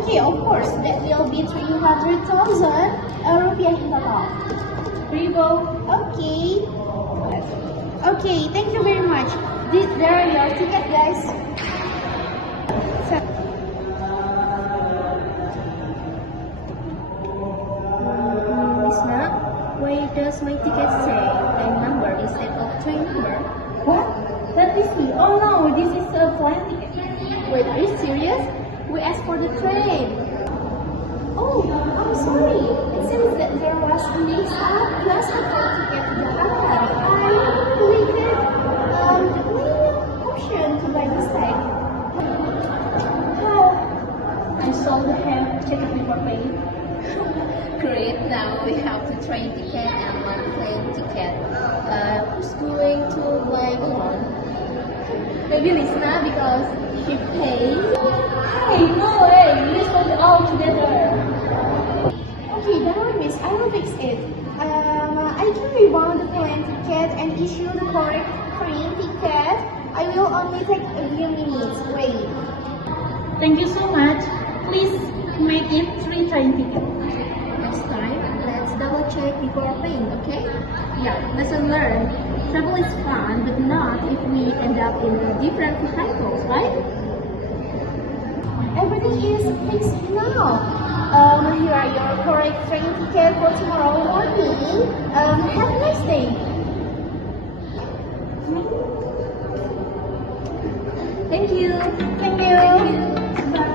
Okay, of course, that will be 300,000 rupiah in total. Here you go. Okay. Okay, thank you very much. There are your ticket, guys. Lisna, why does my ticket say train number instead of train number? What? Let me see. Oh no, this is a flight ticket. Wait, are you serious? We asked for the train. Oh, I'm sorry. It seems that there was a mix-up. You asked for a ticket to Jakarta. I deleted the main option to by mistake. How? I saw the hand check it before paying. Great, now we have the train ticket and one plane ticket. Who's going to buy one? Maybe Lisna because she paid. Hey, no way. Let's go all together. Okay, don't worry, miss. I will fix it. I can rebound the plane ticket and issue the correct train ticket. I will only take a few minutes. Wait. Thank you so much. Please make it 3 train tickets. Next time, let's double check before paying, okay? Yeah, lesson learned. Travel is fun, but not if we end up in different vehicles, right? Everything is fixed now. Here are your correct train ticket for tomorrow morning. Have a nice day. Thank you. Thank you. Bye.